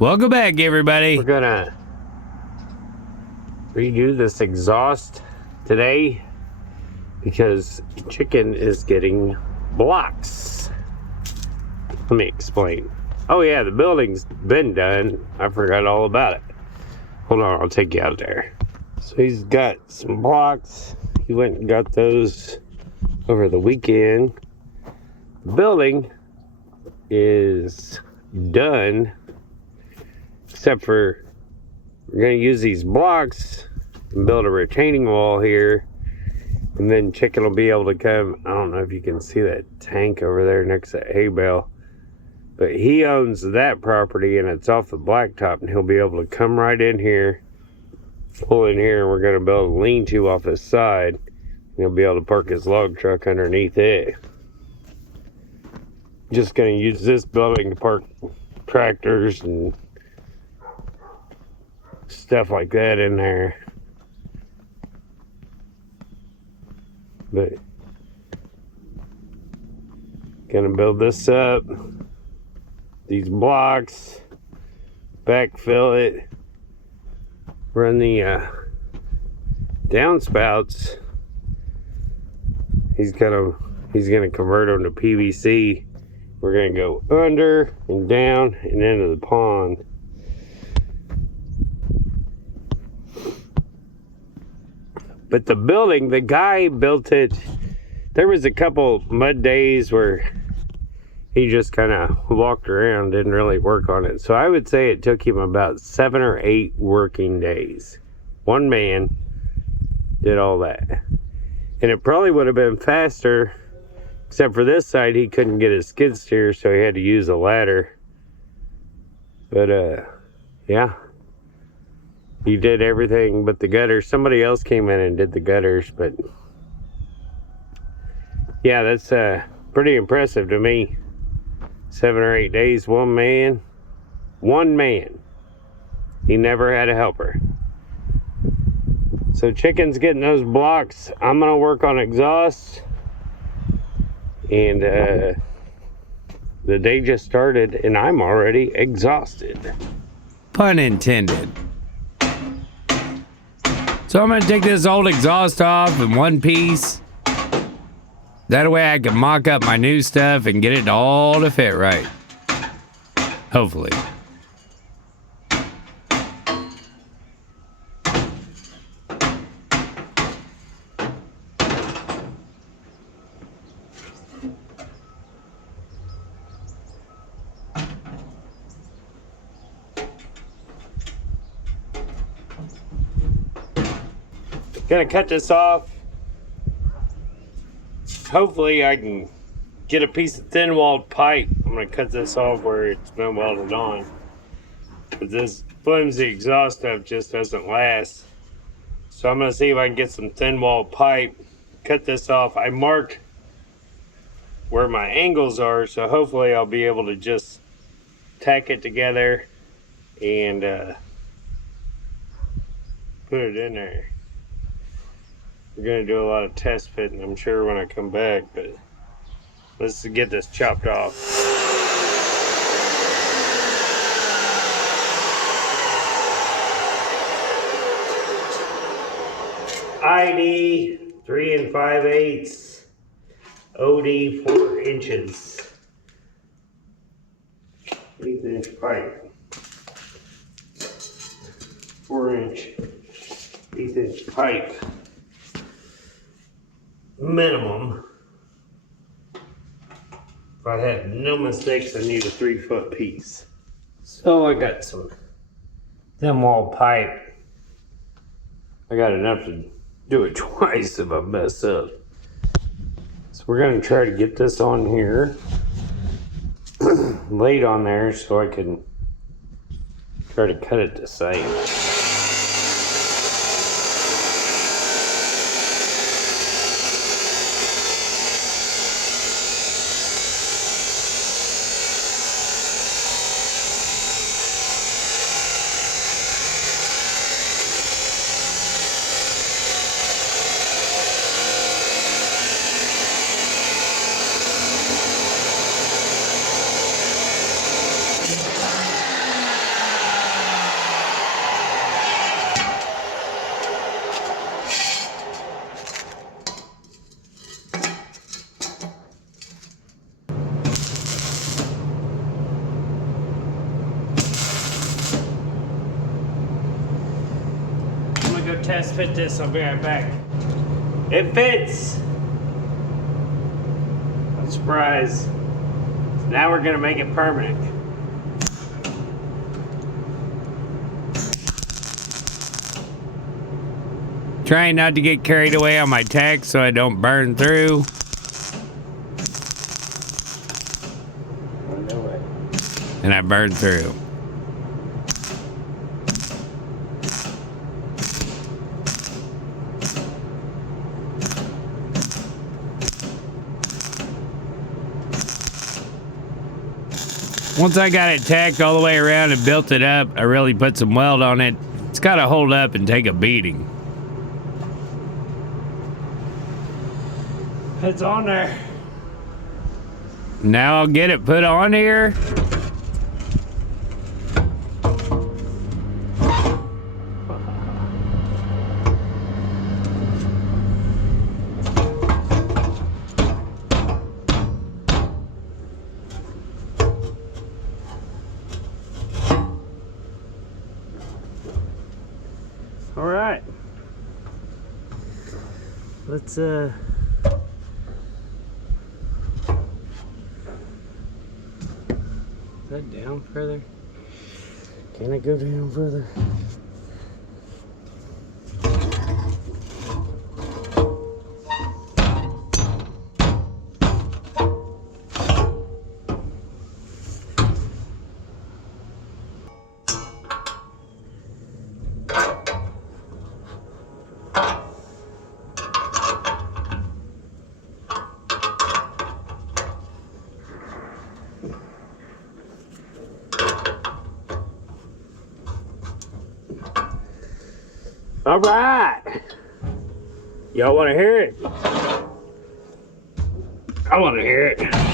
Welcome back, everybody. We're gonna redo this exhaust today because chicken is getting blocks. Let me explain. Oh yeah, the building's been done. I forgot all about it. Hold on, I'll take you out there. So he's got some blocks. He went and got those over the weekend. The building is done, except for we're going to use these blocks and build a retaining wall here, and then chicken will be able to come. I don't know if you can see that tank over there next to that hay bale, but he owns that property and it's off the blacktop, and he'll be able to come right in here, pull in here, and we're going to build a lean-to off his side, and he'll be able to park his log truck underneath it. Just going to use this building to park tractors and stuff like that in there. But gonna build this up, these blocks, backfill it, run the downspouts. He's gonna convert them to PVC. We're gonna go under and down and into the pond. But the building, the guy built it. There was a couple mud days where he just kind of walked around, didn't really work on it. So I would say it took him about 7 or 8 working days. One man did all that. And it probably would have been faster, except for this side, he couldn't get his skid steer, so he had to use a ladder. But, yeah. He did everything but the gutters. Somebody else came in and did the gutters, but yeah, that's pretty impressive to me. 7 or 8 days, one man. He never had a helper. So chicken's getting those blocks. I'm gonna work on exhaust, and the day just started and I'm already exhausted. Pun intended. So I'm going to take this old exhaust off in one piece. That way I can mock up my new stuff and get it all to fit right. Hopefully. Gonna cut this off. Hopefully I can get a piece of thin walled pipe. I'm gonna cut this off where it's been welded on, but this flimsy exhaust stuff just doesn't last. So I'm gonna see if I can get some thin walled pipe, cut this off. I marked where my angles are, so hopefully I'll be able to just tack it together and put it in there. We're gonna do a lot of test fitting, I'm sure, when I come back, but let's get this chopped off. ID 3 5/8, OD 4 inches, 1/8 inch pipe, 4 inch, 1/8 inch pipe. Minimum. If I had no mistakes, I need a 3-foot piece. So I got some thin wall pipe. I got enough to do it twice if I mess up. So we're gonna try to get this on here, laid on there, so I can try to cut it the same. test fit this. I'll be right back. It fits. I'm surprised. So now we're gonna make it permanent. Trying not to get carried away on my tack so I don't burn through. And I burned through. Once I got it tacked all the way around and built it up, I really put some weld on it. It's got to hold up and take a beating. It's on there. Now I'll get it put on here. All right. Let's Is that down further? Can I go down further? All right. Y'all want to hear it? I want to hear it.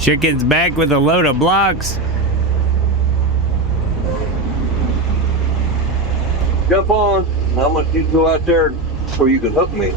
Chicken's back with a load of blocks. Jump on. How much you go out there where you can hook me?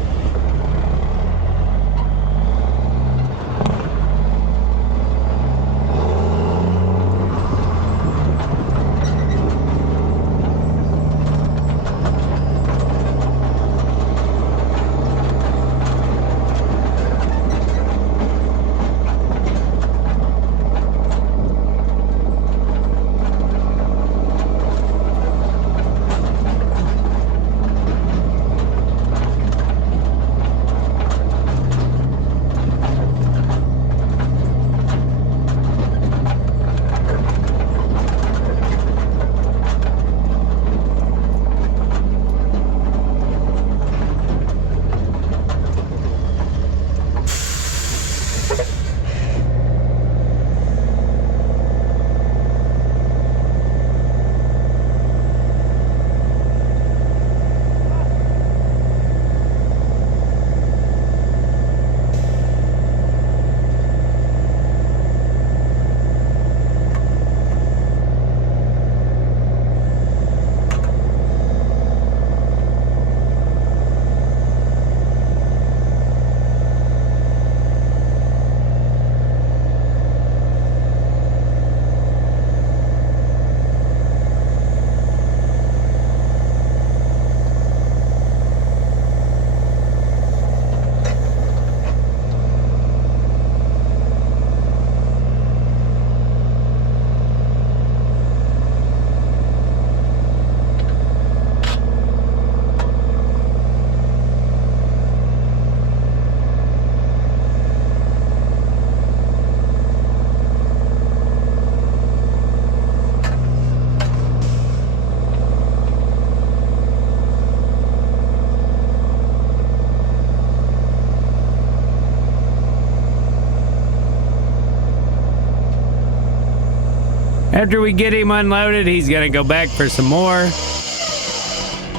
After we get him unloaded, he's gonna go back for some more.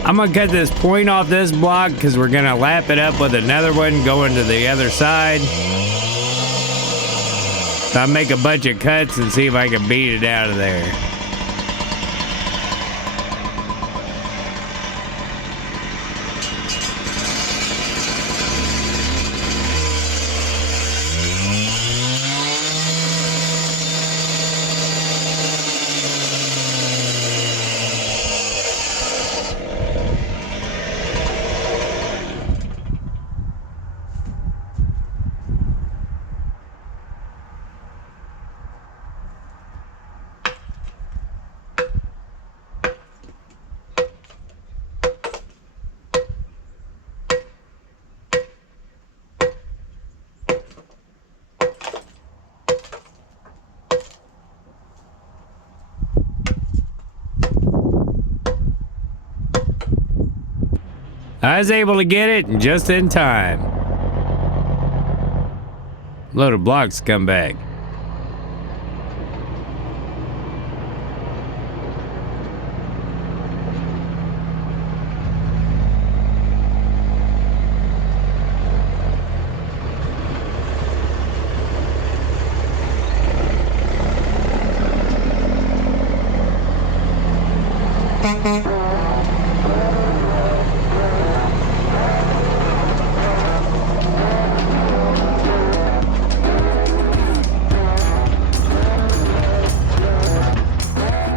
I'm gonna cut this point off this block because we're gonna lap it up with another one going to the other side. So I'll make a bunch of cuts and see if I can beat it out of there. I was able to get it just in time. Load of blocks come back.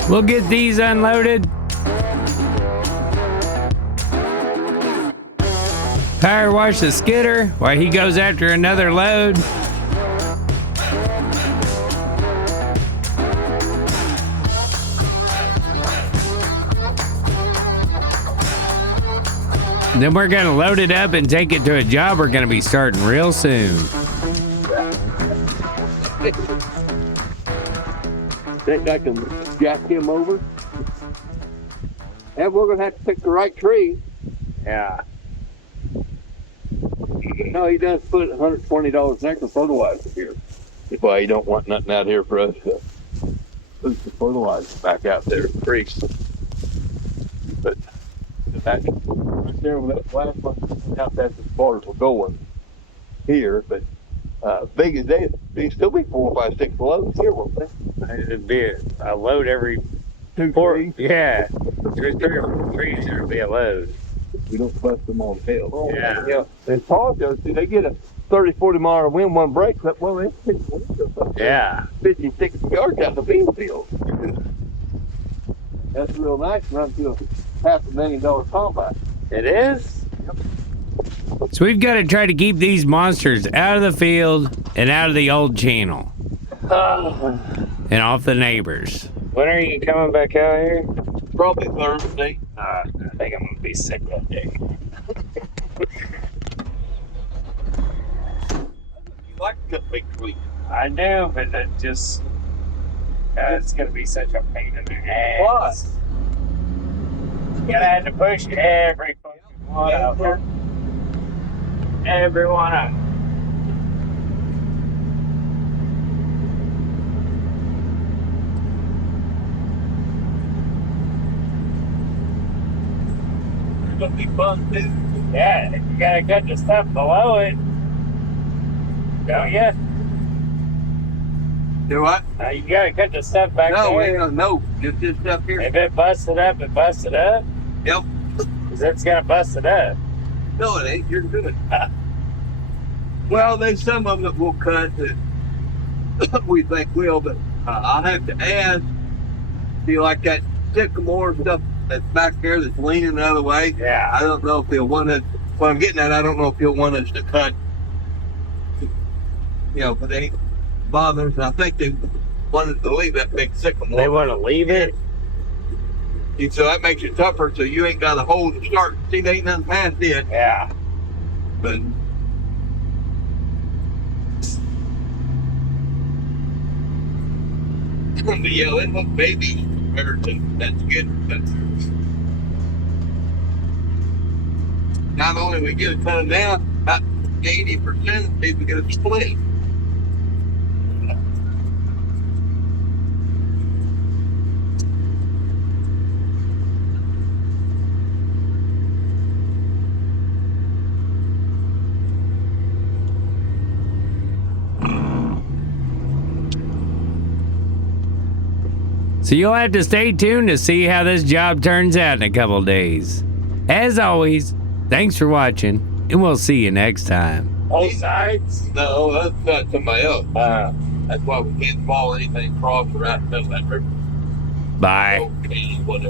We'll get these unloaded. Power wash the skidder while he goes after another load. Then we're gonna load it up and take it to a job we're gonna be starting real soon. Think I can jack him over? And we're gonna have to pick the right tree. Yeah. No, he does put $120 an acre fertilizer here. That's why he don't want nothing out here for us to put the fertilizer back out there in the creeks. But that right there with that last one out, that's as far as we're going here. But big as they still be 4, 5, 6 loads here, won't they? It'd be a load every 2 4. trees. Yeah. 3 or 4 trees, there'd be a load. We don't bust them on the hill. Yeah. Yeah. And Paul goes, see, they get a 30, 40 mile an wind, one breaks up. Well, they 50, 60 yards out in the bean field. That's real nice. Run to a $500,000 combine. It is? So we've got to try to keep these monsters out of the field and out of the old channel and off the neighbors. When are you coming back out here? Probably Thursday. I think I'm gonna be sick that day. You like to cut big trees. I do, but it just it's gonna be such a pain in the ass. What? You're gonna have to push every fucking one of them. Every one of them. It's gonna be fun too. Yeah, you gotta cut the stuff below it. Don't you? Do what? You gotta cut the stuff back there. No, just this stuff here. If it busted up, it busted up. Yep. Cause it's gonna bust it up. No, it ain't. You're good. Well, there's some of them that we'll cut that we think will, but I'll have to ask. See, like that sycamore stuff that's back there that's leaning the other way. Yeah. I don't know if he'll want us. What I'm getting at, I don't know if he'll want us to cut. You know, but they ain't bothers. And I think they wanted to leave that big sycamore. They want to leave it. And so that makes it tougher. So you ain't got to hold and start. See, there ain't nothing past it. Yeah. But the yelling look baby that's good. But not only we get it cut down, about 80% of people get it split. So you'll have to stay tuned to see how this job turns out in a couple days. As always, thanks for watching, and we'll see you next time. Both sides? No, that's not somebody else. That's why we can't follow anything across or right in the middle of that river. Bye. Okay, whatever.